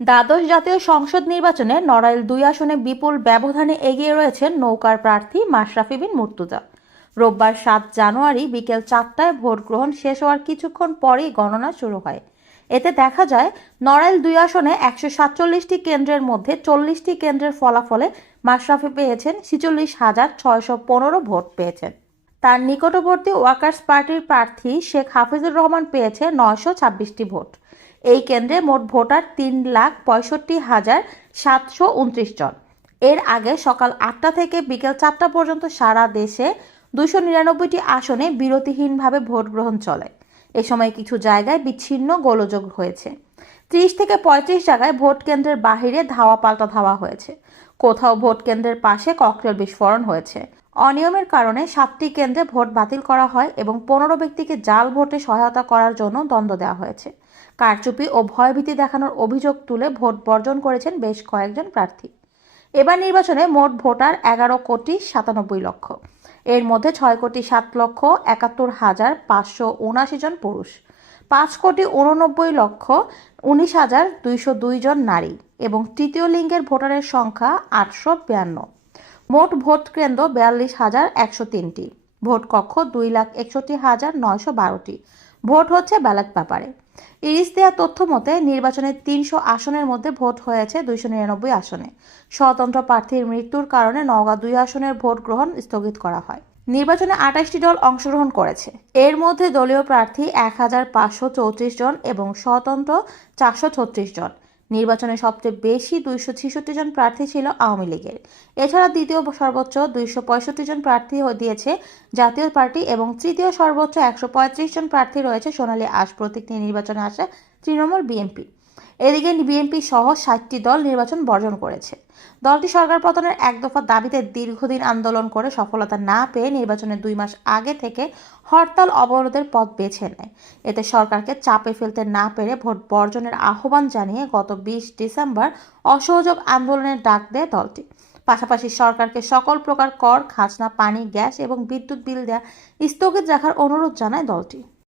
দ্বাদশ জাতীয় সংসদ নির্বাচনে নড়াইল দুই আসনে বিপুল ব্যবধানে এগিয়ে রয়েছেন নৌকার প্রার্থী মাশরাফি বিন মুর্তুজা। রোববার সাত জানুয়ারি বিকেল চারটায় ভোট গ্রহণ শেষ হওয়ার কিছুক্ষণ পরেই গণনা শুরু হয়। এতে দেখা যায়, নড়াইল দুই আসনে একশো সাতচল্লিশটি কেন্দ্রের মধ্যে চল্লিশটি কেন্দ্রের ফলাফলে মাশরাফি পেয়েছেন ছিচল্লিশ হাজার ছয়শো পনেরো ভোট পেয়েছেন। তার নিকটবর্তী ওয়ার্কার্স পার্টির প্রার্থী শেখ হাফিজুর রহমান পেয়েছে নয়শো ছাব্বিশটি ভোট। এই কেন্দ্রে মোট ভোটার তিন লাখ পঁয়ষট্টি হাজার সাতশো উনত্রিশ জন। এর আগে সকাল আটটা থেকে বিকেল চারটা পর্যন্ত সারা দেশে দুশো নিরানব্বইটি আসনে বিরতিহীনভাবে ভোট গ্রহণ চলে। এ সময় কিছু জায়গায় বিচ্ছিন্ন গোলযোগ হয়েছে। ত্রিশ থেকে পঁয়ত্রিশ জায়গায় ভোট কেন্দ্রের বাহিরে ধাওয়া পাল্টা ধাওয়া হয়েছে। কোথাও ভোট কেন্দ্রের পাশে ককটেল বিস্ফোরণ হয়েছে। অনিয়মের কারণে সাতটি কেন্দ্রে ভোট বাতিল করা হয় এবং পনেরো ব্যক্তিকে জাল ভোটে সহায়তা করার জন্য দ্বন্দ্ব দেওয়া হয়েছে। কারচুপি ও ভয়ভীতি দেখানোর অভিযোগ তুলে ভোট বর্জন করেছেন বেশ কয়েকজন প্রার্থী। এবার নির্বাচনে মোট ভোটার এগারো কোটি সাতানব্বই লক্ষ। এর মধ্যে ছয় কোটি সাত লক্ষ একাত্তর হাজার পাঁচশো উনআশি জন পুরুষ। পাঁচ কোটি উননব্বই লক্ষ উনিশ হাজার দুইশো দুই জন নারী। এবং তৃতীয় লিঙ্গের ভোটারের সংখ্যা আটশো বিয়ান্ন। মোট ভোট কেন্দ্র বিয়াল্লিশ হাজার একশো তিনটি। ভোট কক্ষ দুই লাখ একষট্টি হাজার নয়শো বারোটি। ভোট হচ্ছে ব্যালট পেপারে। ইরিশ দেওয়া তথ্য মতে নির্বাচনের তিনশো আসনের মধ্যে ভোট হয়েছে দুইশো নিরানব্বই আসনে। স্বতন্ত্র প্রার্থীর মৃত্যুর কারণে নওগাঁ দুই আসনের ভোট গ্রহণ স্থগিত করা হয়। নির্বাচনে আঠাশটি দল অংশগ্রহণ করেছে। এর মধ্যে দলীয় প্রার্থী এক হাজার পাঁচশো চৌত্রিশ জন এবং স্বতন্ত্র চারশো ছত্রিশ জন। নির্বাচনে সবচেয়ে বেশি দুইশো ছেষট্টি জন প্রার্থী ছিল আওয়ামী লীগের। এছাড়া দ্বিতীয় সর্বোচ্চ দুইশো পঁয়ষট্টি জন প্রার্থী দিয়েছে জাতীয় পার্টি এবং তৃতীয় সর্বোচ্চ একশো পঁয়ত্রিশ জন প্রার্থী রয়েছে সোনালী আশ প্রতীক নিয়ে নির্বাচনে আসে তৃণমূল বিএনপি। এদিকে বিএনপি সহ ষাটটি দল নির্বাচন বর্জন করেছে। দলটি সরকার পতনের এক দফা দাবিতে দীর্ঘদিন আন্দোলন করে সফলতা না পেয়ে নির্বাচনের দুই মাস আগে থেকে হরতাল অবরোধের পথ বেছে নেয়। এতে সরকারকে চাপে ফেলতে না পেরে ভোট বর্জনের আহ্বান জানিয়ে গত বিশ ডিসেম্বর অসহযোগ আন্দোলনের ডাক দেয় দলটি। পাশাপাশি সরকারকে সকল প্রকার কর, খাজনা, পানি, গ্যাস এবং বিদ্যুৎ বিল দেওয়া স্থগিত রাখার অনুরোধ জানায় দলটি।